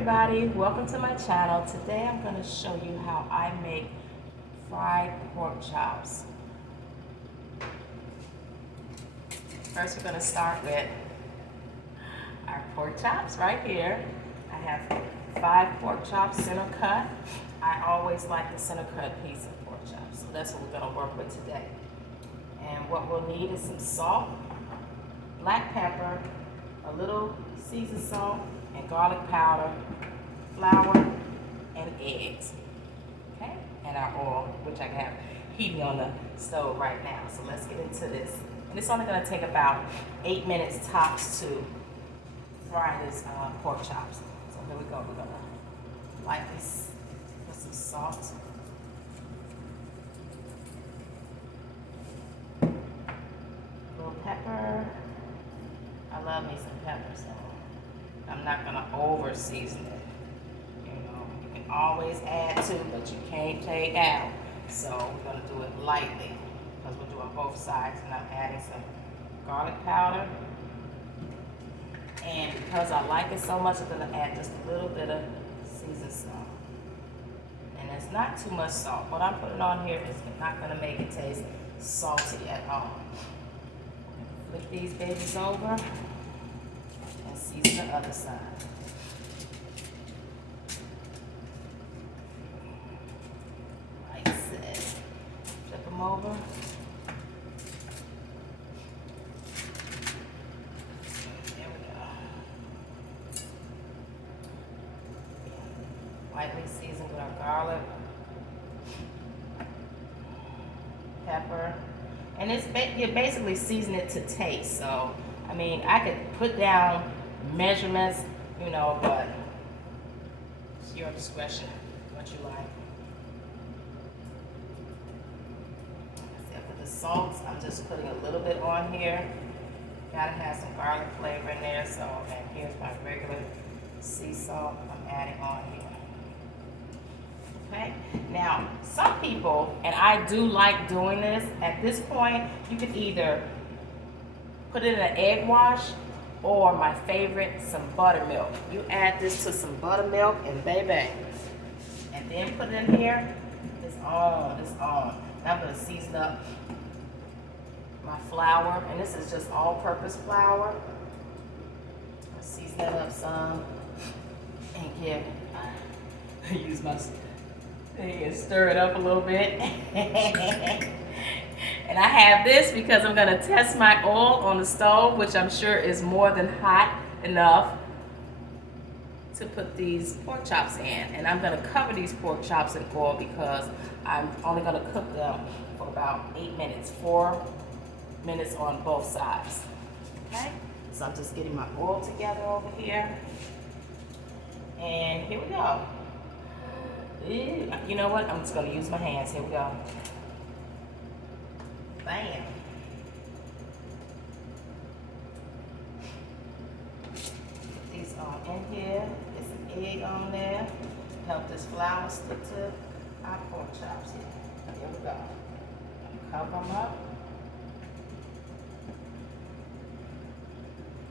everybody, welcome to my channel. Today I'm going to show you how I make fried pork chops. First we're going to start with our pork chops right here. I have 5 pork chops center cut. I always like the center cut piece of pork chops, so that's what we're going to work with today. And what we'll need is some salt, black pepper, a little seasoned salt, and garlic powder, flour, and eggs. Okay? And our oil, which I have heating on the stove right now. So let's get into this. And it's only going to take about 8 minutes tops to fry this pork chops. So here we go. We're going to lightly put some salt. A little pepper. I love me some pepper, so I'm not gonna over season it. You know, you can always add to, but you can't take out. So we're gonna do it lightly because we're doing both sides, and I'm adding some garlic powder. And because I like it so much, I'm gonna add just a little bit of seasoned salt. And it's not too much salt. What I'm putting on here is not gonna make it taste salty at all. Flip these babies over and season the other side. Like I said, flip them over. There we go. Lightly seasoned with our garlic, pepper. And you basically season it to taste. So, I mean, I could put down measurements, you know, but it's your discretion, what you like. For the salts, I'm just putting a little bit on here. Gotta have some garlic flavor in there. So, and here's my regular sea salt I'm adding on here. Okay. Now, some people, and I do like doing this, at this point, you could either put it in an egg wash or my favorite, some buttermilk. You add this to some buttermilk and baby, and then put it in here. It's on, it's on. Now I'm gonna season up my flour, and this is just all-purpose flour. I'll season it up some and use my and stir it up a little bit. And I have this because I'm gonna test my oil on the stove, which I'm sure is more than hot enough to put these pork chops in. And I'm gonna cover these pork chops in oil because I'm only gonna cook them for about 8 minutes, 4 minutes on both sides. Okay, so I'm just getting my oil together over here. And here we go. You know what? I'm just going to use my hands. Here we go. Bam. Put these in here. Get some egg on there. Help this flour stick to our pork chops here. Here we go. Cover them up.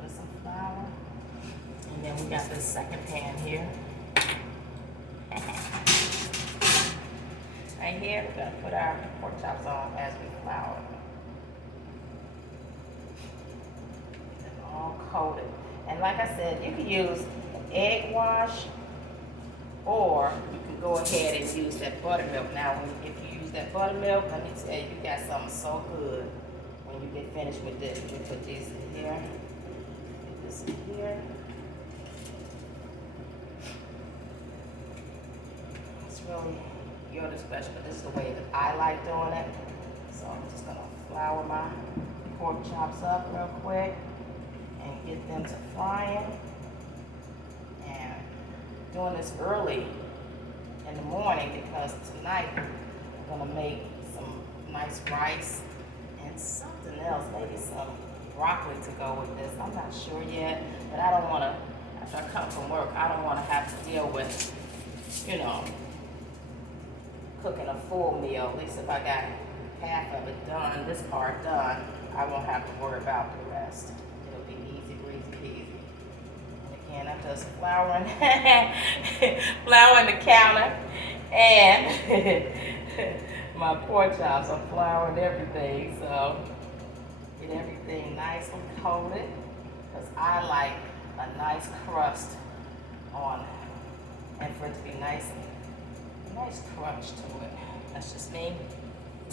Put some flour. And then we got this second pan here. Right here, we're going to put our pork chops on as we flour them. Get them all coated. And like I said, you can use an egg wash, or you can go ahead and use that buttermilk. Now, if you use that buttermilk, let me tell you, you got something so good when you get finished with this. You put these in here, put this in here. It's really your discretion, but this is the way that I like doing it. So I'm just gonna flour my pork chops up real quick and get them to frying. And doing this early in the morning because tonight I'm gonna make some nice rice and something else, maybe some broccoli to go with this. I'm not sure yet, but I don't wanna, after I come from work, I don't wanna have to deal with, you know, cooking a full meal. At least if I got half of it done, this part done, I won't have to worry about the rest. It'll be easy, breezy, peasy. And again, And I'm just flouring, flouring the counter and my pork chops. I'm flouring everything, so get everything nice and coated, because I like a nice crust on, and for it to be nice crunch to it. That's just me.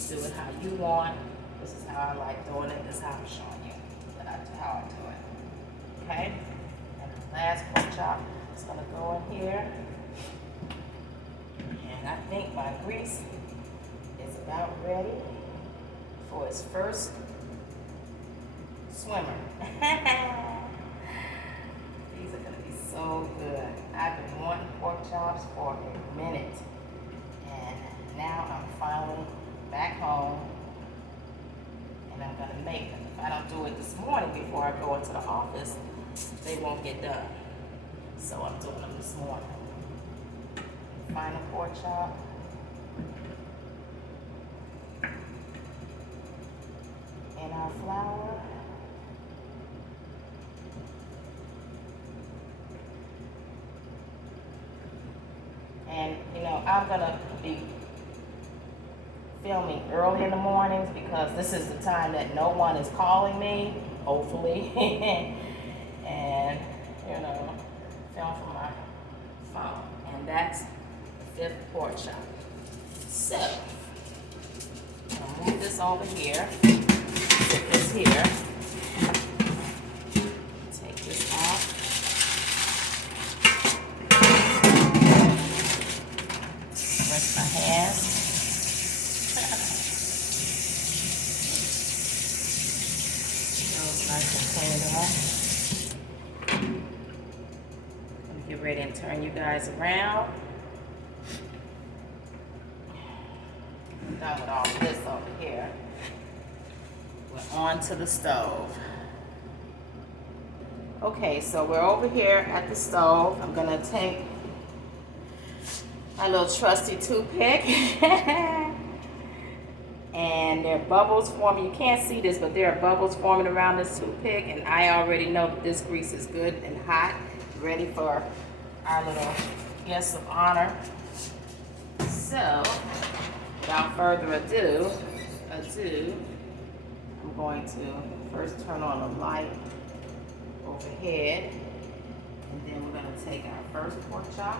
Do it how you want. This is how I like doing it. This is how I'm showing you how I do it. Okay? And the last pork chop is gonna go in here. And I think my grease is about ready for its first swimmer. These are gonna be so good. I've been wanting pork chops for a minute. And now I'm finally back home. And I'm gonna make them. If I don't do it this morning before I go into the office, they won't get done. So I'm doing them this morning. Final pork chop. And our flour. And you know, I'm gonna be filming early in the mornings because this is the time that no one is calling me, hopefully. And you know, film from my phone. And that's the 5th pork chop. So I'll move this over here. Put this here. Take this out. Rinse my hands. Those nice and cleaned off. Get ready and turn you guys around. I'm done with all this over here. We're on to the stove. Okay, so we're over here at the stove. I'm gonna take my little trusty toothpick. And there are bubbles forming. You can't see this, but there are bubbles forming around this toothpick. And I already know that this grease is good and hot, ready for our little guest of honor. So, without further ado, I'm going to first turn on the light overhead, and then we're going to take our first pork chop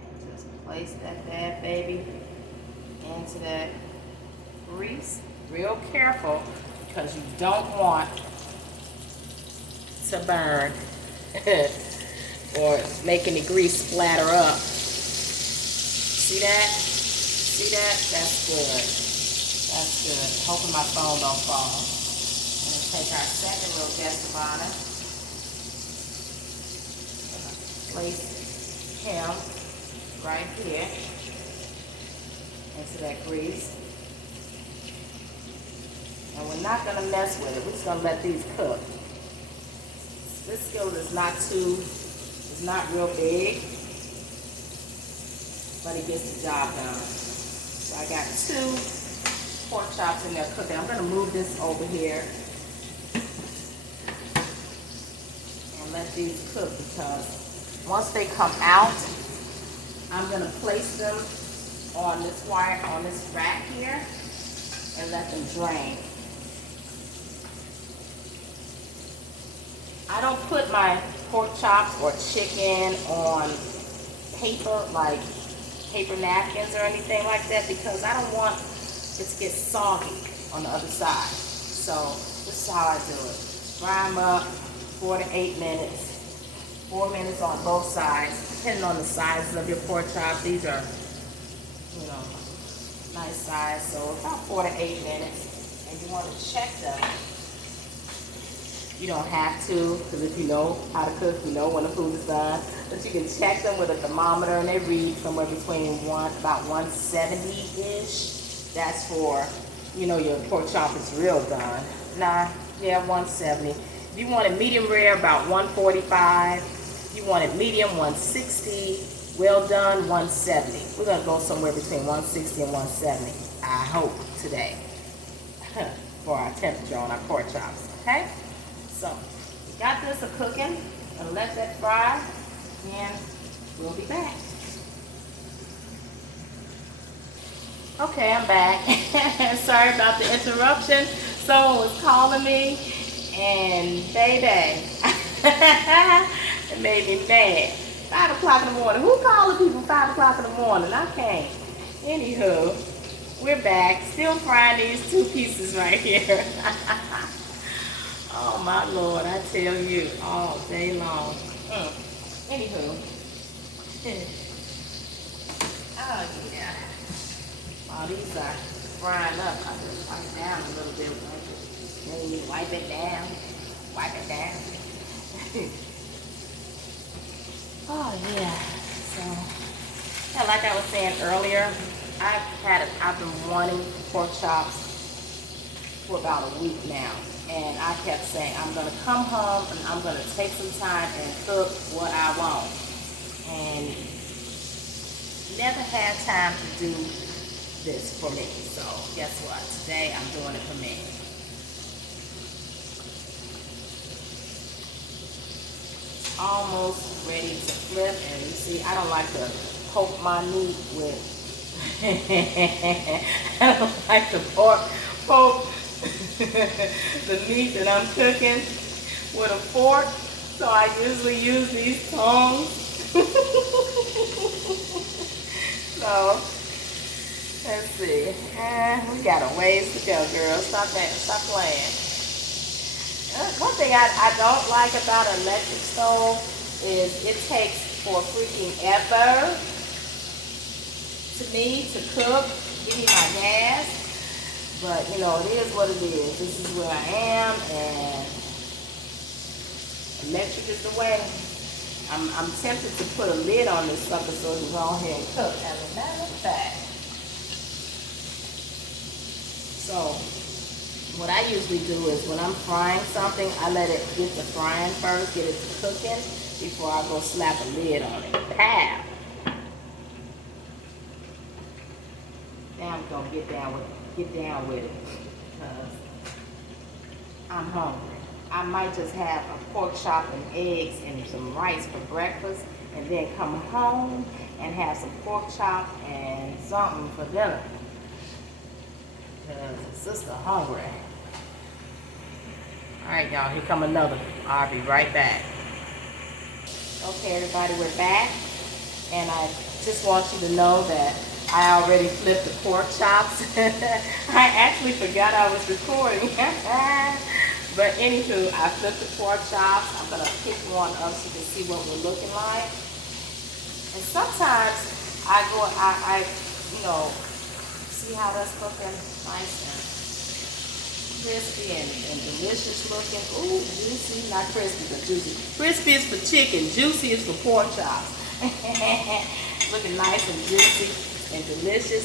and just place that bad baby into that grease. Real careful, because you don't want to burn or make any grease splatter up. See that? See that? That's good. That's good. Hoping my phone don't fall. I'm going to take our second little guest of honor. Place him right here into that grease. And we're not going to mess with it. We're just going to let these cook. This skillet is not real big, but it gets the job done. So I got 2 pork chops in there cooking. I'm going to move this over here and let these cook, because once they come out, I'm going to place them on this wire, on this rack here, and let them drain. I don't put my pork chops or chicken on paper, like paper napkins or anything like that, because I don't want it to get soggy on the other side. So this is how I do it. Fry them up 4 to 8 minutes. 4 minutes on both sides, depending on the sizes of your pork chops. These are, you know, nice size. So about 4 to 8 minutes. And you want to check them. You don't have to, because if you know how to cook, you know when the food is done. But you can check them with a thermometer, and they read somewhere between about 170-ish. That's for, you know, your pork chop is real done. Nah, yeah, 170. If you want it medium rare, about 145. If you want it medium, 160. Well done, 170. We're going to go somewhere between 160 and 170, I hope, today, for our temperature on our pork chops, okay? So, we got this a cooking. Gonna let that fry, and we'll be back. Okay, I'm back. Sorry about the interruption. Someone was calling me, and baby, it made me mad. 5 o'clock in the morning. Who calling people 5 o'clock in the morning? I can't. Anywho, we're back. Still frying these 2 pieces right here. Oh my Lord, I tell you, all day long. Anywho. Oh yeah. Oh, these are frying up. I just wipe it down a little bit. Then you wipe it down. Wipe it down. Oh yeah. So, yeah, like I was saying earlier, I've been wanting pork chops for about a week now. And I kept saying, I'm going to come home and I'm going to take some time and cook what I want. And never had time to do this for me. So guess what? Today I'm doing it for me. Almost ready to flip. And you see, I don't like to poke my meat with, I don't like to poke the meat that I'm cooking with a fork, so I usually use these tongs. So let's see. We got a ways to go, girl. Stop playing. One thing I don't like about an electric stove is it takes for freaking ever to me to cook. Give me my gas. But, you know, it is what it is. This is where I am, and electric is the way. I'm tempted to put a lid on this sucker so it can go ahead and cook, as a matter of fact. So, what I usually do is when I'm frying something, I let it get to frying first, get it to cooking, before I go slap a lid on it. Pow! Now I'm going to get down with it because I'm hungry. I might just have a pork chop and eggs and some rice for breakfast, and then come home and have some pork chop and something for dinner because the sister hungry. Alright y'all, here come another. I'll be right back. Okay everybody, we're back, and I just want you to know that I already flipped the pork chops. I actually forgot I was recording. But anywho, I flipped the pork chops. I'm going to pick one up so you can see what we're looking like. And sometimes I you know, see how that's looking nice and crispy and delicious looking. Ooh, juicy, not crispy, but juicy. Crispy is for chicken, juicy is for pork chops. Looking nice and juicy and delicious.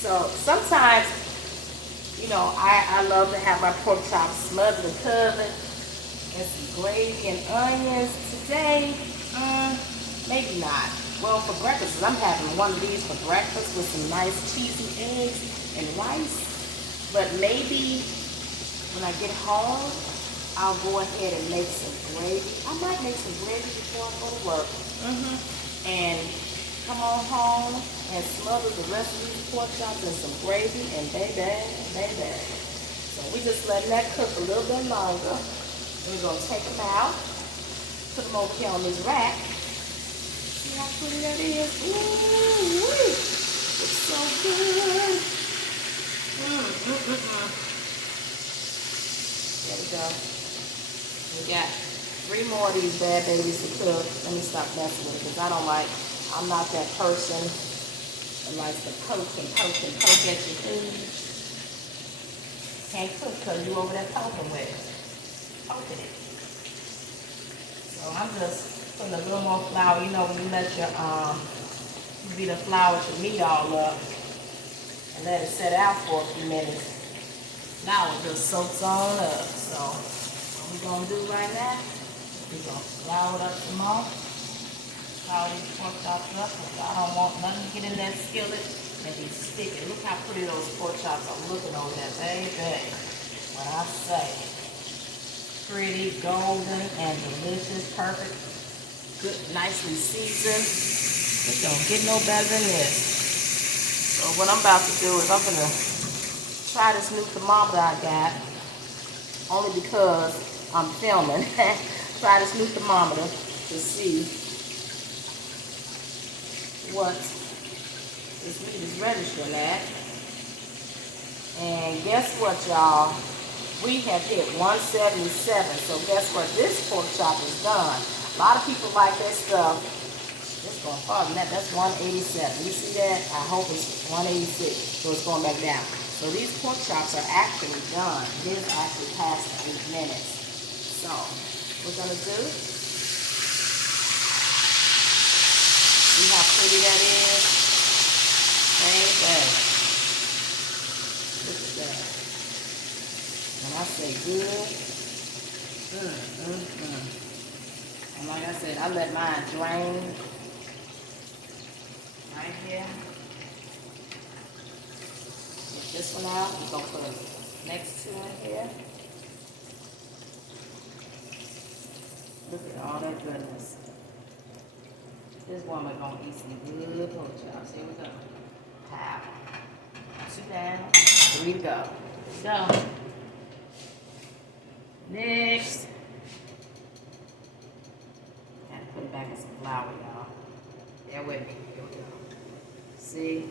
So sometimes, you know, I love to have my pork chops smothered and covered and some gravy and onions. Today, maybe not. Well, for breakfast, I'm having one of these for breakfast with some nice cheesy eggs and rice. But maybe when I get home, I'll go ahead and make some gravy. I might make some gravy before I go to work. And come on home and smother the rest of these pork chops in some gravy, and baby. So we just letting that cook a little bit longer. We're going to take them out, put them over here on this rack. See how pretty that is? Ooh, it's so good. There we go. We got 3 more of these bad babies to cook. Let me stop messing with it because I'm not that person that likes to poke at your food. Can't cook because you over there poking with it. Poking it. So I'm just putting a little more flour. You know when you let your beat the flour with your meat all up and let it set out for a few minutes, flour just soaks on up. So what we're gonna do right now, we're gonna flour it up some more. Flour these pork chops up because I don't want nothing to get in that skillet and be sticky. Look how pretty those pork chops are looking over there, baby. What I say. pretty, golden, and delicious, perfect, good, nicely seasoned. It don't get no better than this. So what I'm about to do is I'm gonna try this new thermometer I got, only because I'm filming. Try this new thermometer to see what this meat is registering at. And guess what, y'all? We have hit 177. So guess what? This pork chop is done. A lot of people like that stuff. It's going farther than that. That's 187. You see that? I hope it's 186. So it's going back down. So these pork chops are actually done. It is actually past 8 minutes. So we're going to do. See how pretty that is? Baby. Look at that. When I say good, and like I said, I let mine drain right here. Get this one out. We're going to put the next two in here. Look at all that goodness. This woman going to eat some good pork chops. Here we go. Pow. 2 down, 3 to go. So, next. Gotta put it back in some flour, y'all. Bear with me. Here we go. See?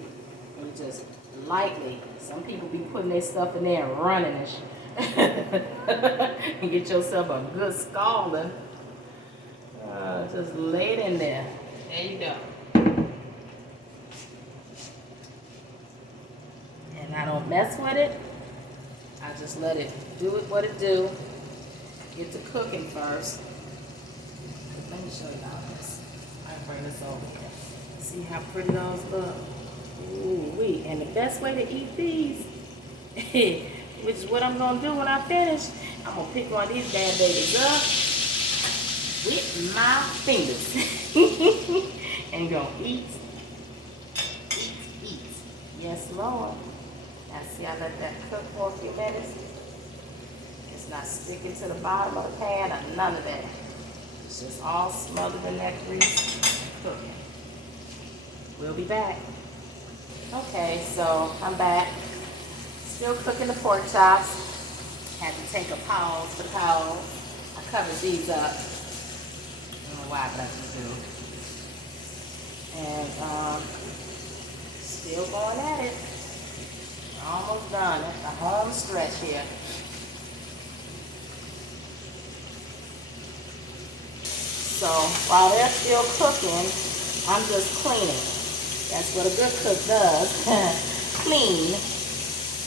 And just lightly. Some people be putting their stuff in there and running and shit. And get yourself a good scalding. Just lay it in there. There you go. And I don't mess with it. I just let it do it what it do. Get to cooking first. Let me show y'all this. I'll bring this over here. See how pretty those look? Ooh-wee. And the best way to eat these, which is what I'm going to do when I finish, I'm going to pick one of these bad babies up with my fingers. And go eat. Yes, Lord. Now see, I let that cook for a few minutes. It's not sticking to the bottom of the pan or none of that. It's just all smothered in that grease cooking. We'll be back. Okay, so I'm back. Still cooking the pork chops. Had to take a pause for pause. I covered these up. I don't know why, but I just do. And still going at it. Almost done. That's the home stretch here. So while they're still cooking, I'm just cleaning. That's what a good cook does. Clean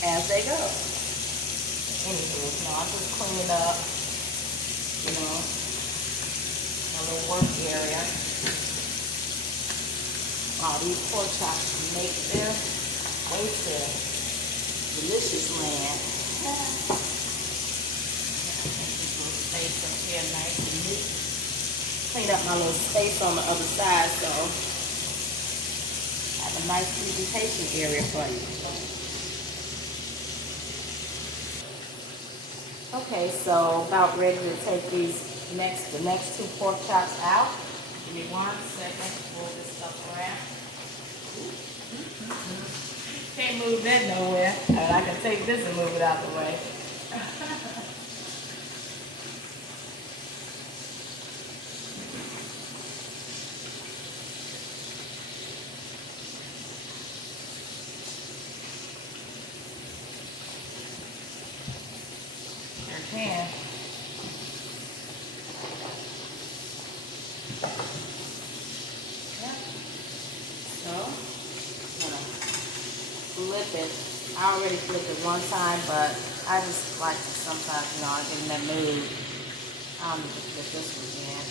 as they go. Anywho, I'm just cleaning up, a little work area. While these pork chops make their way to delicious land. This little space up here, nice and neat. Clean up my little space on the other side, so I have a nice presentation area for you. Okay, so about ready to take the next 2 pork chops out. Give me 1 second to pull this stuff around. Can't move that nowhere. And I can take this and move it out the way. Sure can. Flip it. I already flipped it one time, but I just like to sometimes, I get in that mood. I don't need to flip this one again.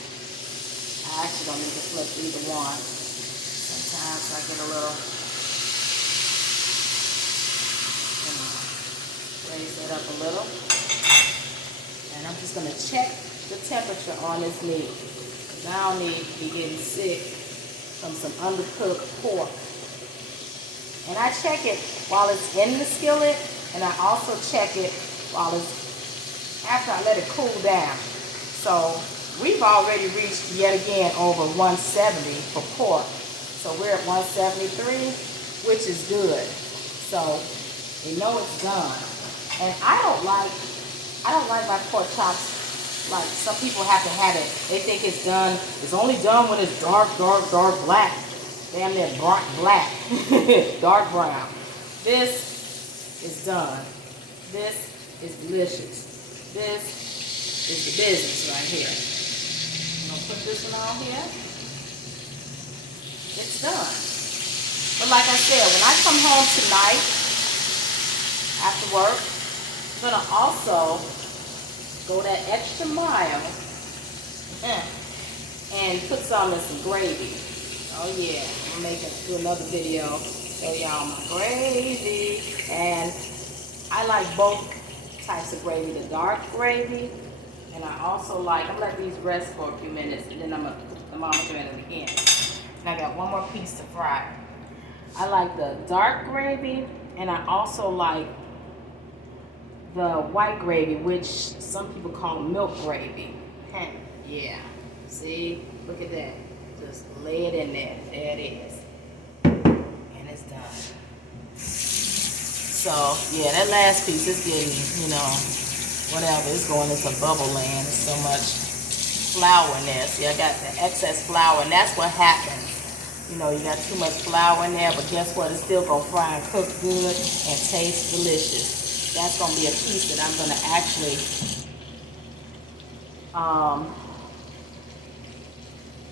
I actually don't need to flip either one. Sometimes I get a little, raise it up a little. And I'm just going to check the temperature on this meat. Because I don't need to be getting sick from some undercooked pork. And I check it while it's in the skillet, and I also check it while it's after I let it cool down. So we've already reached yet again over 170 for pork. So we're at 173, which is good. So you know it's done. And I don't like my pork chops like some people have to have it. They think it's done. It's only done when it's dark black. Damn near black. Dark brown. This is done. This is delicious. This is the business right here. I'm gonna put this one on here. It's done. But like I said, when I come home tonight after work, I'm gonna also go that extra mile and put some in some gravy. Oh yeah, I'm gonna do another video, show y'all my gravy. And I like both types of gravy, the dark gravy, and I also like, I'm gonna let these rest for a few minutes, and then I'm gonna put the thermometer in it again. And I got one more piece to fry. I like the dark gravy, and I also like the white gravy, which some people call milk gravy. Yeah, see, look at that. Just lay it in there. There it is. And it's done. So, yeah, that last piece is getting, you know, whatever. It's going into bubble land. There's so much flour in there. See, I got the excess flour, and that's what happens. You know, you got too much flour in there, but guess what? It's still going to fry and cook good and taste delicious. That's going to be a piece that I'm going to actually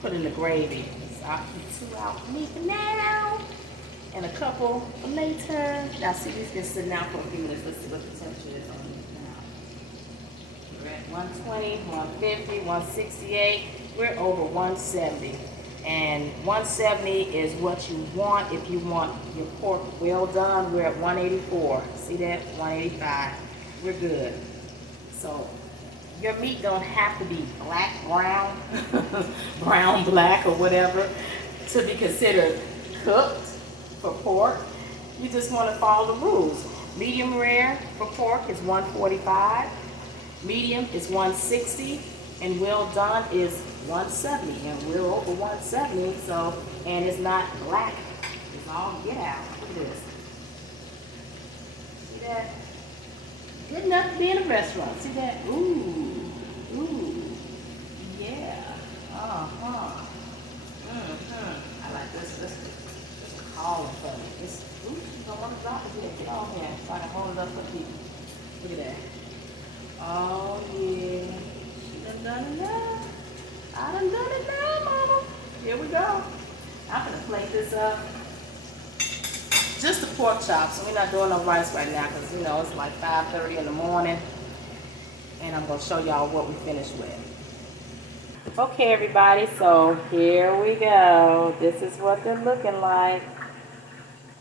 put in the gravy. So I'll keep 2 out for me for now, and a couple for later. Now, see, these been sitting out for a few minutes. Let's see what the temperature is on these now. We're at 120, 150, 168. We're over 170. And 170 is what you want if you want your pork well done. We're at 184. See that? 185. We're good. So your meat don't have to be black, brown, brown, black, or whatever to be considered cooked for pork. You just want to follow the rules. Medium rare for pork is 145. Medium is 160. And well done is 170, and we're over 170, so, and it's not black. It's all get out. Look at this. See that? Good enough to be in a restaurant. See that? Ooh, ooh, yeah. I like this. This is calling for me. It's, ooh, you don't want to drop it here. Get on here so I can hold it up for people. Look at that. Oh yeah. Done enough. I done it now, mama. Here we go. I'm gonna plate this up. Just the pork chops. So we're not doing no rice right now because, you know, it's like 5:30 in the morning. And I'm gonna show y'all what we finished with. Okay, everybody, so here we go. This is what they're looking like.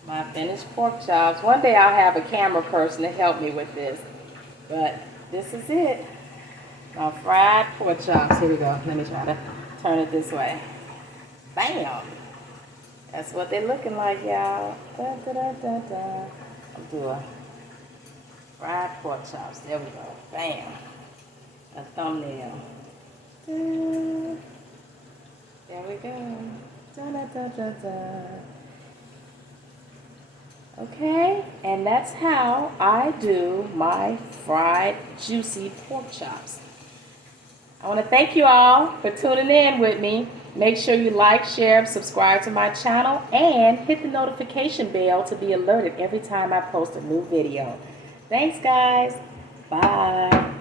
My finished pork chops. One day I'll have a camera person to help me with this. But this is it. My fried pork chops. Here we go. Let me try to turn it this way. Bam! That's what they're looking like, y'all. Da, da, da, da, da. I'm doing fried pork chops. There we go. Bam! A thumbnail. Da. There we go. Da, da, da, da, da. Okay, and that's how I do my fried juicy pork chops. I want to thank you all for tuning in with me. Make sure you like, share, subscribe to my channel, and hit the notification bell to be alerted every time I post a new video. Thanks, guys. Bye.